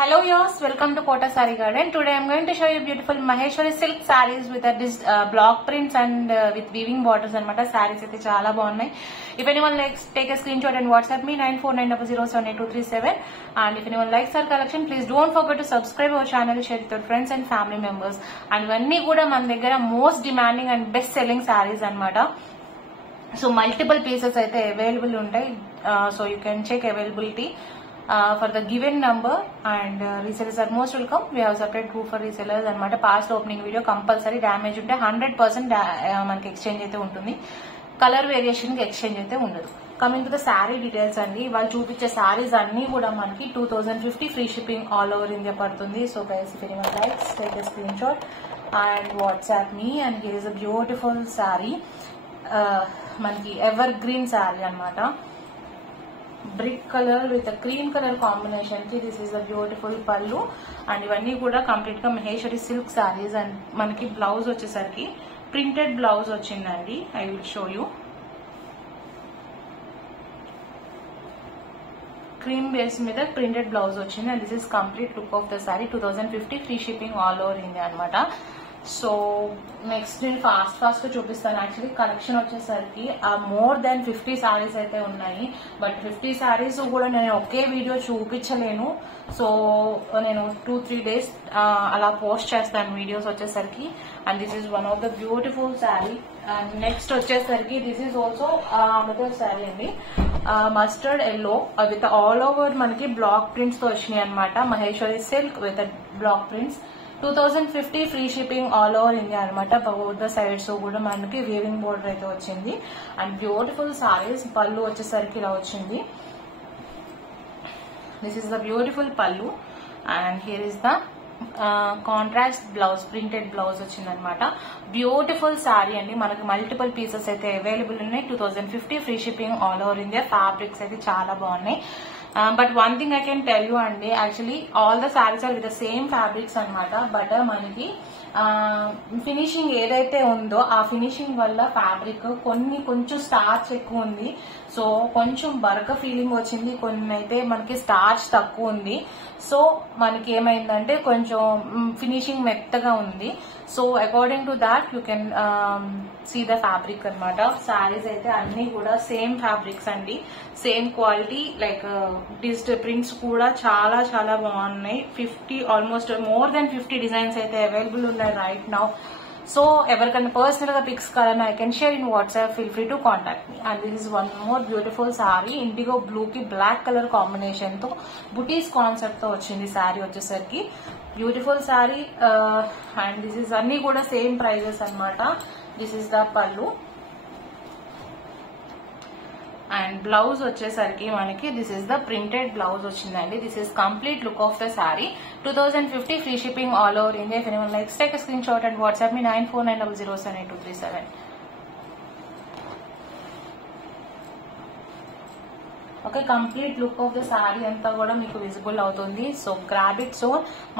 Hello viewers, welcome to Kota Saree Garden. Today I am going to show you beautiful Maheshwari silk sarees with this block prints and with weaving borders anamata. Sarees aithe chaala baagunnai. If anyone likes, take a screenshot and WhatsApp me 9490078237. And if anyone likes our collection, please don't forget to subscribe our channel, share with your friends and family members. And ivanni kuda man daggara most demanding and best selling sarees anamata. So multiple pieces aithe available untai. So you can check availability for the given number, and resellers are most welcome. We have separate group for resellers and past opening video compulsory damage unte 100% manaki exchange aithe untundi. Color variation ki exchange aithe undadu. Coming to the saree details andi, వాళ్ళు చూపించే sarees అన్ని కూడా మనకి 2050 free shipping all over India పడుతుంది. So guys, if anyone likes, take a screenshot and WhatsApp me. And here is a beautiful saree, మనకి evergreen saree అన్నమాట. Brick color with a cream color combination. This is a beautiful pallu, and ivanni kuda complete ga Maheshwari silk sarees. And manaki blouse vachesariki printed blouse vachindandi. I will show you. Cream base మీద printed blouse వచ్చింది, and this is complete look of the saree. 2050 free shipping all over India అన్నమాట. So next నేను fast చూపిస్తాను. Actually collection వచ్చేసరికి more than 50 saris అయితే ఉన్నాయి, but 50 saris కూడా నేను ఒకే వీడియో చూపించలేను. సో నేను 2-3 days అలా పోస్ట్ చేస్తాను వీడియోస్ వచ్చేసరికి. And this is one of the beautiful sari. And next వచ్చేసరికి this is also another sari అండి, mustard yellow with all over మనకి బ్లాక్ ప్రింట్స్ తో వచ్చినాయి అనమాట. Maheshwari silk with block prints. 2050 free shipping all over India అనమాట. Both the sides కూడా మనకి weaving border అయితే వచ్చింది. And beautiful saris. పళ్ళు వచ్చేసరికి ఇలా వచ్చింది. This is the beautiful pallu, and here is the contrast blouse, printed blouse వచ్చింది అనమాట. బ్యూటిఫుల్ సారీ అండి. మనకి మల్టిపుల్ పీసెస్ అయితే అవైలబుల్ ఉన్నాయి. 2050 free shipping all over India. Fabrics అయితే చాలా బాగున్నాయి. But one thing I can tell you అండి, actually all the sarees are with the same fabrics అనమాట. బట్ మనకి ఫినిషింగ్ ఏదైతే ఉందో ఆ ఫినిషింగ్ వల్ల ఫ్యాబ్రిక్ కొంచెం స్టార్చ్ ఎక్కువ ఉంది. సో కొంచెం బరక ఫీలింగ్ వచ్చింది. కొన్ని అయితే మనకి స్టార్చ్ తక్కువ ఉంది. సో మనకి ఏమైందంటే కొంచెం ఫినిషింగ్ మెత్తగా ఉంది. So according to that you can see the fabric అనమాట. శారీస్ అయితే అన్ని కూడా సేమ్ ఫ్యాబ్రిక్స్ అండి, same quality. Like digital prints కూడా చాలా చాలా బాగున్నాయి. ఆల్మోస్ట్ మోర్ దాన్ 50 డిజైన్స్ అయితే అవైలబుల్ ఉన్నాయి రైట్ నౌ. సో ఎవరికైనా పర్సనల్ గా పిక్స్ కావాలన్నా I can share in WhatsApp. Feel free to contact me. And this is one more beautiful sari. Indigo blue కి బ్లాక్ కలర్ కాంబినేషన్ తో బుటీస్ concept తో వచ్చింది సారీ వచ్చేసరికి. Beautiful sari. And this is అన్ని కూడా సేమ్ ప్రైజెస్ అనమాట. This is the pallu. And blouse వచ్చేసరికి మనకి this is the printed blouse వచ్చిందండి. This is complete look of the sari. 2050 free shipping all over India. If anyone likes, take a screen shot and WhatsApp me 9490078237. Okay, complete look of the sari అంతా కూడా మీకు visible అవుతుంది. So grab it. So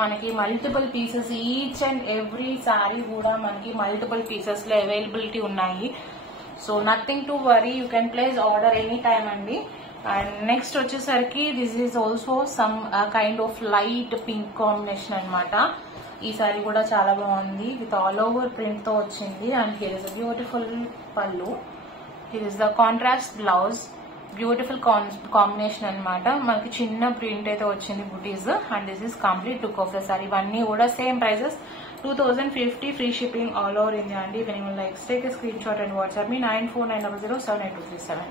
మనకి multiple pieces, each and every sorry కూడా మనకి multiple pieces లో availability ఉన్నాయి. So nothing to worry, you can place order any time అండి. అండ్ నెక్స్ట్ వచ్చేసరికి this is also some kind of light pink combination అనమాట. ఈ సారీ కూడా చాలా బాగుంది, విత్ ఆల్ ఓవర్ ప్రింట్ తో వచ్చింది. And here is a beautiful pallu. Here is the contrast blouse. Beautiful combination అనమాట. మనకి చిన్న ప్రింట్ అయితే వచ్చింది బుటీస్. And this is complete look of the sari. ఇవన్నీ కూడా same prices. 2050 free shipping all over India అండి. If anyone likes, take a screen shot and WhatsApp me 9490078237.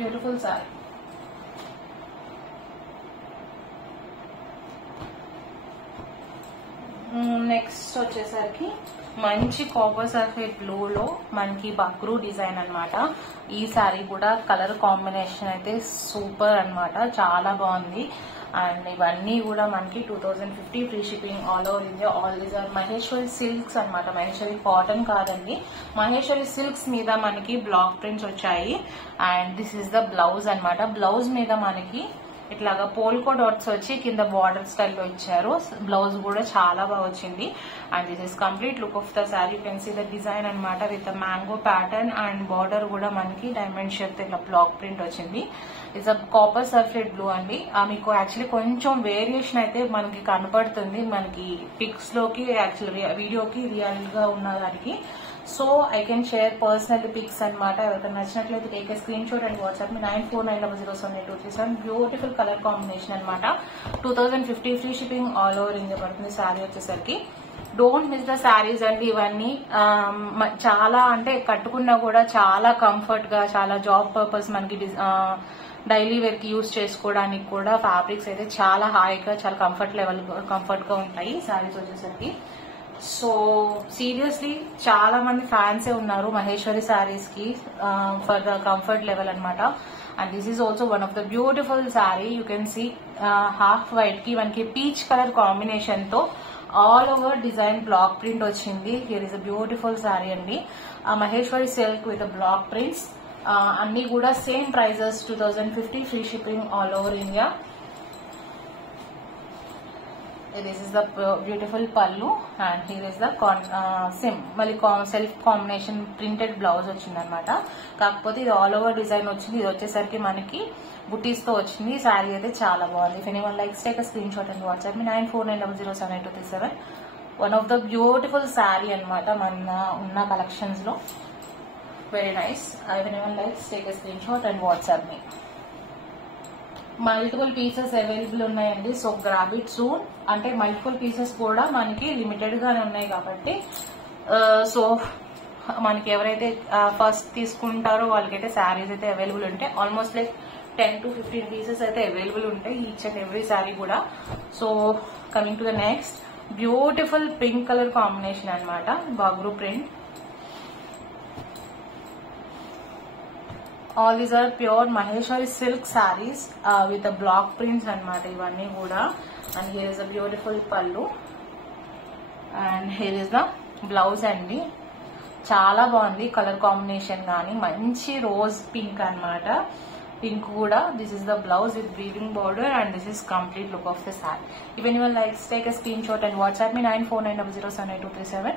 Beautiful sari. Next వచ్చేసరికి మంచి కాపర్ సల్ఫేట్ బ్లూ లో మనకి బక్రూ డిజైన్ అనమాట. ఈ సారీ కూడా కలర్ కాంబినేషన్ అయితే సూపర్ అనమాట, చాలా బాగుంది. అండ్ ఇవన్నీ కూడా మనకి 2050 free shipping all over India. All these are Maheshwari silks అనమాట. మహేశ్వరి కాటన్ కాదండి, మహేశ్వరి సిల్క్స్ మీద మనకి బ్లాక్ ప్రింట్స్ వచ్చాయి. And this is the blouse అనమాట. బ్లౌజ్ మీద మనకి ఇట్లాగా పోల్కో డాట్స్ వచ్చి కింద బార్డర్ స్టైల్లో ఇచ్చారు. బ్లౌజ్ కూడా చాలా బాగా వచ్చింది. And this is complete look of the sari. You can see the design అనమాట with mango pattern and border కూడా మనకి డైమండ్ షేప్ ఇట్లా బ్లాక్ ప్రింట్ వచ్చింది. It's a copper sulphate blue అండి. మీకు యాక్చువల్లీ కొంచెం వేరియేషన్ అయితే మనకి కనపడుతుంది మనకి పిక్స్ లోకి, యాక్చువల్లీ వీడియోకి రియల్ గా ఉన్న దానికి. So I can share personal pics అనమాట. ఎవరికైనా నచ్చినట్లయితే take a screen shot and WhatsApp me 9490078237. Beautiful colour combination అనమాట. 2050 free shipping all over India పడుతుంది శారీ వచ్చేసరికి. డోంట్ మిస్ ద శారీస్ అండి. ఇవన్నీ చాలా అంటే కట్టుకున్నా కూడా చాలా కంఫర్ట్ గా, చాలా జాబ్ పర్పస్ మనకి డైలీ వేర్ కి యూజ్ చేసుకోవడానికి కూడా ఫ్యాబ్రిక్స్ అయితే చాలా హాయిగా, చాలా కంఫర్ట్ గా ఉంటాయి శారీస్ వచ్చేసరికి. సో సీరియస్లీ చాలా మంది ఫ్యాన్సే ఉన్నారు మహేశ్వరి శారీస్ కి ఫర్ ద కంఫర్ట్ లెవెల్ అనమాట. And this is also one of the beautiful sari. You can see half white కి మనకి పీచ్ కలర్ కాంబినేషన్ తో all over design block print వచ్చింది. Here is a beautiful sari అండి. Maheshwari silk with block prints. అన్ని కూడా same prices 2050 free shipping all over India. This is the beautiful pallu and here is the మళ్ళీ self combination printed blouse వచ్చింది అనమాట. కాకపోతే ఇది all over design వచ్చింది. ఇది వచ్చేసరికి మనకి బుటీస్ తో వచ్చింది. శారీ అయితే చాలా బాగుంది. If anyone likes take screen shot and WhatsApp me 9490078237. One of the beautiful sari అనమాట మన ఉన్న కలెక్షన్స్ లో. Very nice. If anyone likes take screen shot and WhatsApp me. Multiple pieces available ఉన్నాయండి. So grab it soon. అంటే multiple pieces కూడా మనకి limited గానే ఉన్నాయి కాబట్టి సో మనకి ఎవరైతే ఫస్ట్ తీసుకుంటారో వాళ్ళకైతే శారీస్ అయితే అవైలబుల్ ఉంటాయి. ఆల్మోస్ట్ లైక్ 10 to 15 పీసెస్ అయితే అవైలబుల్ ఉంటాయి ఈచ్ అండ్ ఎవ్రీ శారీ కూడా. So coming to the next beautiful pink colour combination అనమాట. Bagru print. All these are pure Maheshwari silk saris with block prints అనమాట ఇవన్నీ కూడా. And here is a beautiful pallu and here is the blouse అండి. చాలా బాగుంది colour combination కానీ, మంచి రోజ్ పింక్ అనమాట. పింక్ కూడా. This is the blouse with weaving border and this is complete look of the sari. If anyone likes take a screen shot and WhatsApp me 9490078237.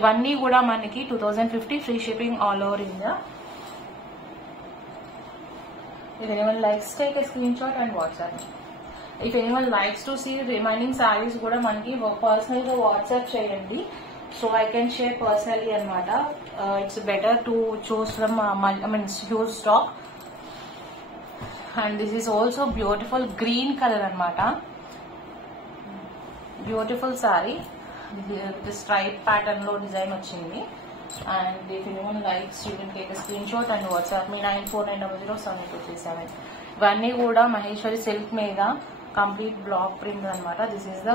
ఇవన్నీ కూడా మనకి 2050 free shipping all over India. If anyone likes, take a screenshot and WhatsApp me. If anyone likes to see remaining sarees kuda manaki personal ga WhatsApp cheyandi, so I can share personally anamata. It's better to choose from huge stock. And this is also beautiful green color anamata. Beautiful saree. The stripe pattern lo design ochindi. And if anyone likes, you can take a screenshot and WhatsApp me 9490078237. ఇవన్నీ కూడా Maheshwari silk మీద complete block print అనమాట. This is the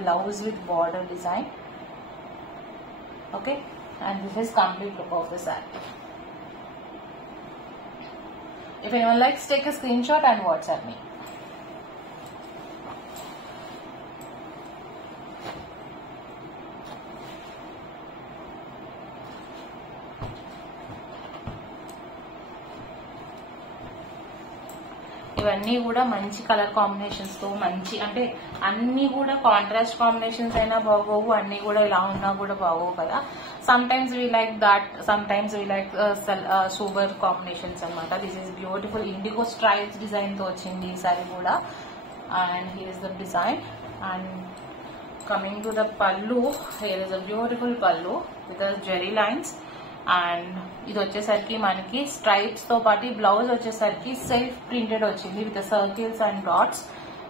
blouse with border design. Okay, and this is complete look of the sari. If anyone likes take a screenshot and WhatsApp me. ఇవన్నీ కూడా మంచి colour combinations తో, మంచి అంటే అన్ని కూడా కాంట్రాస్ట్ కాంబినేషన్స్ అయినా బాగోవు, అన్ని కూడా ఇలా ఉన్నా కూడా బాగోవు కదా. Sometimes we like that, sometimes we like super combinations అనమాట. This is beautiful indigo stripes design తో వచ్చింది ఈ సారీ కూడా. And here is the design. And coming to the pallu, here is the beautiful pallu with zari lines. అండ్ ఇది వచ్చేసరికి మనకి stripes తో పాటు బ్లౌజ్ వచ్చేసరికి సెల్ఫ్ ప్రింటెడ్ వచ్చింది with circles and dots.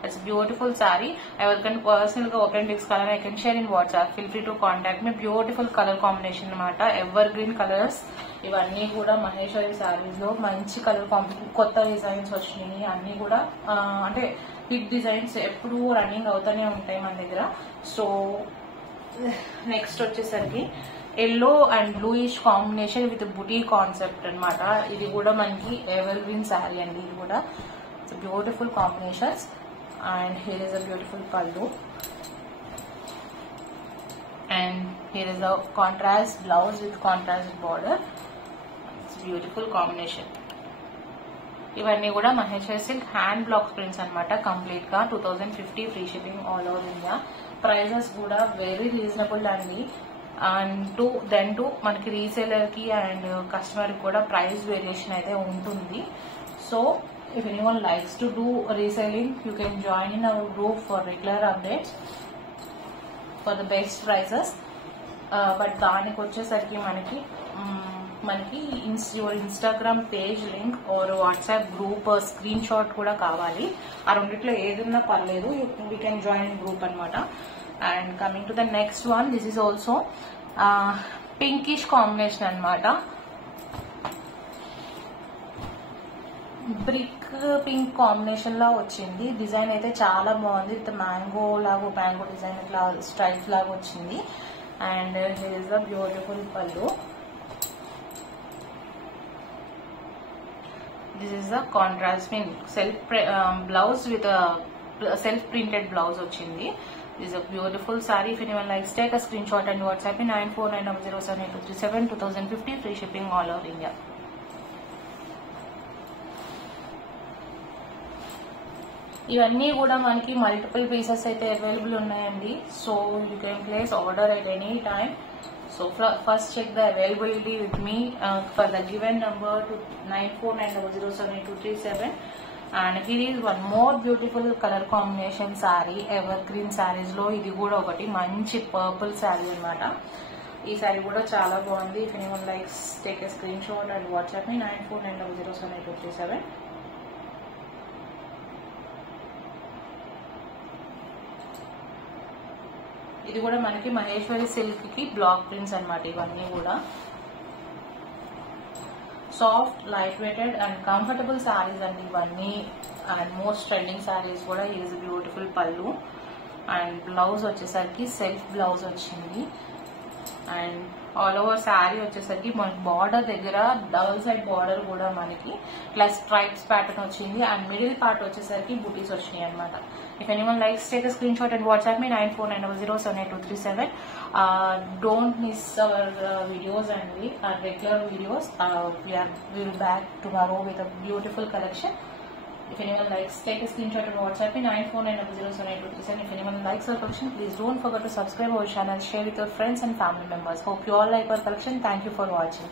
It's beautiful sari. ఎవరికైనా పర్సనల్ గా open pics colour I can share in WhatsApp. Feel free to contact me. Beautiful colour combination అనమాట. Evergreen colours. ఇవన్నీ కూడా మహేశ్వరి శారీస్ లో మంచి కలర్ కాంబినేషన్, కొత్త డిజైన్స్ వచ్చినాయి. అన్ని కూడా అంటే హిట్ డిజైన్స్ ఎప్పుడు రన్నింగ్ అవుతూనే ఉంటాయి మన దగ్గర. సో నెక్స్ట్ వచ్చేసరికి yellow and bluish combination with buti concept అనమాట. ఇది కూడా మనకి ఎవర్ గ్రీన్ శారీ అండి. ఇది కూడా it's beautiful combinations. And here is a beautiful pallu and here is a contrast blouse with contrast border. It's beautiful combination. ఇవన్నీ కూడా Maheshwari silk hand block prints అనమాట. కంప్లీట్ గా 2050 free shipping all over India. Prices కూడా very reasonable అండి. And then మనకి reseller కి and customer కి కూడా ప్రైస్ వేరియేషన్ అయితే ఉంటుంది. So if anyone likes to do reselling, you can join in our group for regular updates for the best prices. But దానికి వచ్చేసరికి మనకి your Instagram page link or WhatsApp group screenshot కూడా కావాలి. ఆ రెండిట్లో ఏదన్నా పర్లేదు, we can join in group అనమాట. And coming to the next one, this is also pinkish combination అనమాట. బ్రిక్ పింక్ కాంబినేషన్ లా వచ్చింది. డిజైన్ అయితే చాలా బాగుంది. విత్ మ్యాంగో డిజైన్ ఇట్లా స్ట్రైప్ లాగా వచ్చింది. And here is the beautiful పళ్ళు. This is the contrast self blouse with self printed blouse వచ్చింది. This is a beautiful sari. If anyone likes take a screen shot and WhatsApp 94907827 2050 free shipping all over India. ఇవన్నీ కూడా మనకి multiple pieces అయితే available ఉన్నాయండి. So you can place order at any time. So first check the availability with me for the given number to 94907827. And here is one more beautiful colour combination sari. Evergreen saris లో ఇది కూడా ఒకటి మంచి purple sorry అనమాట. ఈ సారీ కూడా చాలా బాగుంది. If anyone likes take a screen shot and WhatsApp 94907827. ఇది కూడా మనకి మహేశ్వరి సిల్క్ కి బ్లాక్ ప్రింట్స్ అనమాట. ఇవన్నీ కూడా soft light weighted and comfortable saris అండి ఇవన్నీ. అండ్ మోస్ట్ ట్రెండింగ్ సారీస్ కూడా. Is beautiful pallu and blouse వచ్చేసరికి సెల్ఫ్ బ్లౌజ్ వచ్చింది. అండ్ ఆల్ ఓవర్ శారీ వచ్చేసరికి మనకి బార్డర్ దగ్గర డబుల్ సైడ్ బార్డర్ కూడా మనకి ప్లస్ స్ట్రైప్స్ ప్యాటర్న్ వచ్చింది. అండ్ మిడిల్ పార్ట్ వచ్చేసరికి బుటీస్ వచ్చినాయి అనమాట. If anyone likes take a screen shot and WhatsApp 94907827. Don't miss our videos అండి, regular videos. we will back tomorrow with a beautiful collection. If anyone likes, take a screenshot and WhatsApp 94907827. If anyone likes our collection, please don't forget to subscribe our channel, share with your friends and family members. Hope you all like our collection. Thank you for watching.